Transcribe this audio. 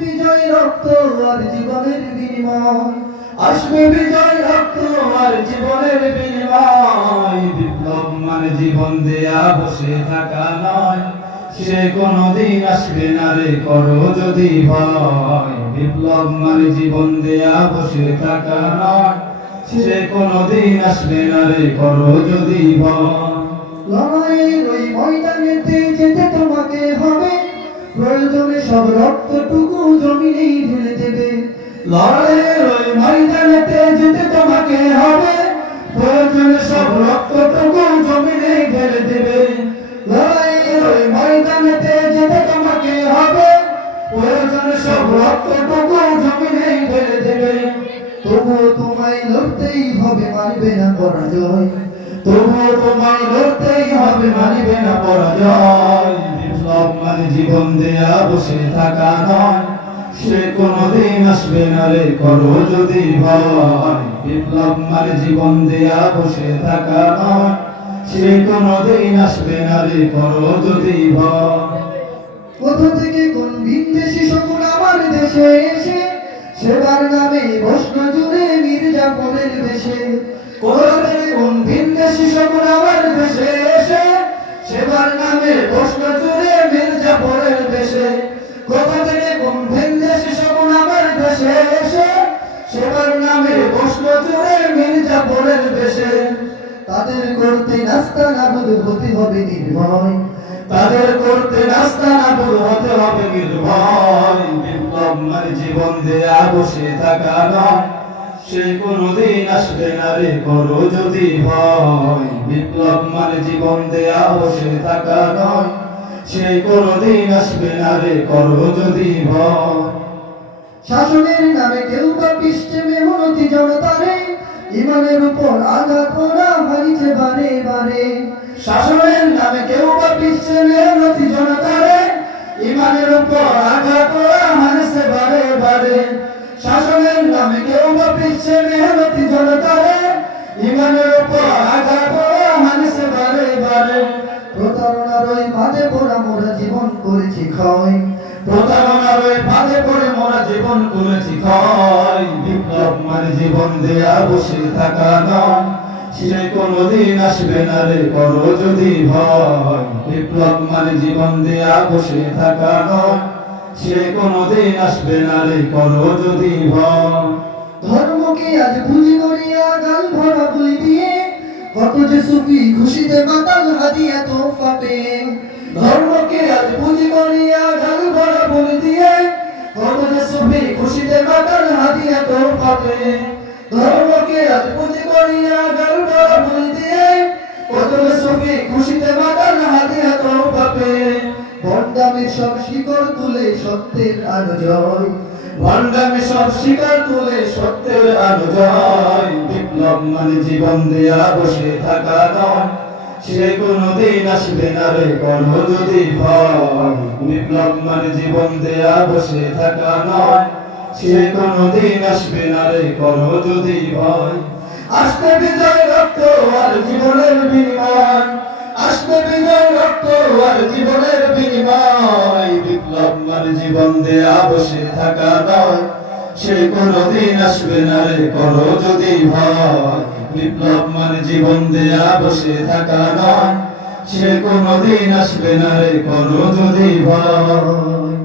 বিজয় রক্ত আর জীবনের বিনিময়। আসবে বিজয় রক্ত আর জীবনের বিনিময়। বিপ্লব মানে জীবন দেয়া, বসে থাকা নয়। সে কোনদিন আসবে না রে, করো যদি ভয়। বিপ্লব মানে জীবন দেয়া, বসে থাকা নয়। সে কোনদিন আসবে না রে, করো যদি ভয়। লড়াইয়ের ওই ময়দানেতে যেতে তোমাকে হবে প্রয়োজনে সব রক্তটুকু জমিনেই ঢেলে দেবে। লড়াইয়ের ওই ময়দানেতে যেতে তোমাকে হবে। প্রয়োজনে সব রক্তটুকু জমিনে ঢেলে দেবে। লড়াইয়ের ওই ময়দানেতে যেতে তোমাকে হবে। প্রয়োজনে সব জমিনে ঢেলে দেবে। তোমায় লড়তেই হবে, মানবে না পরাজয়। তবুও তোমায় লড়তেই হবে, মানিবে না পরাজয়। বিপ্লব মানে জীবন দেয়া বসে থাকা নয়। সে কোনদিন আসবে না রে, করো যদি বিপ্লব মানে জীবন দেয়া বসে থাকা নয়। সে কোনদিন আসবে না রে, করো যদি কোথা থেকে কোন বিন্দেশি শকুন আমার দেশে এসে? সেবার নামে জুড়ে মির্জাফরের বেশে কোথা থেকে কোন আমার দেশে এসে? সেবার নামে জুড়ে দেশে থেকে কোন শকুন আমার দেশে এসে সেবার নামে প্রশ্ন জুড়ে মির্জাফরের দেশে। তাদের করতে নাস্তা নাবুদ হতে হবে নির্ভয়। তাদের করতে রাস্তা না পুরো হতে হবে নির্ভয়। বিপ্লব মানে জীবন দেয়া, বসে থাকা নয়। সে কোনদিন আসবে না রে করো যদি ভয় বিপ্লব মানে জীবন দেয়া, বসে থাকা নয়। সে কোনদিন আসবে না রে করব যদি শাসনের নামে কেউ বা পৃষ্ঠে মেহনতি জনতারে, ইমানের উপর আঘাত করা ক্ষয় প্রতারণার ফাঁদে পড়ে মোরা জীবন করেছি ক্ষয়। বিপ্লব মানে জীবন দেয়া, বসে থাকা নয়। সে কোনদিন আসবে না রে, করো যদি ভয়। বিপ্লব মানে জীবন দেয়া, বসে থাকা নয়। সে কোনদিন আসবে না রে, করো যদি ভয়। ধর্মকে আজ পুঁজি করিয়া গাল ভরা বলি দিয়ে, কত যে সুফি খুশিতে মাতাল হাদিয়া তো ফাটে ধর্মকে আজ পুঁজি করিয়া গাল ভরা বলি দিয়ে যে সুফি খুশিতে মাতাল হাতিয়া তো পাবে ধর্মকে আজ পুঁজি করিয়া গাল ভরা বলি দিয়ে কত সুফি খুশিতে মাতাল হাতিয়া তো পাবে ভণ্ডামের সব শিকড় তুলে সত্যের আলো জয় ভণ্ডামি সব শিকার তুলে সত্যের আলো জয় বিপ্লব মানে জীবন দেয়া বসে থাকা নয়। সে কোনদিন আসবে না রে করো যদি বিপ্লব মানে জীবন দেয়া, বসে থাকা নয়। সে কোনদিন আসবে না রে যদি ভয় আসবে বিজয় রক্ত আর জীবনের বিনিময়। আসবে বিজয় রক্ত আর জীবনের বিনিময়। বিপ্লব মানে জীবন দেয়া, বসে থাকা নয়। সে কোনদিন আসবে না রে যদি ভয় বিপ্লব মানে জীবন দেয়া বসে থাকা নয়। সে কোনোদিন আসবে না রে, কোনো যদি ভয়।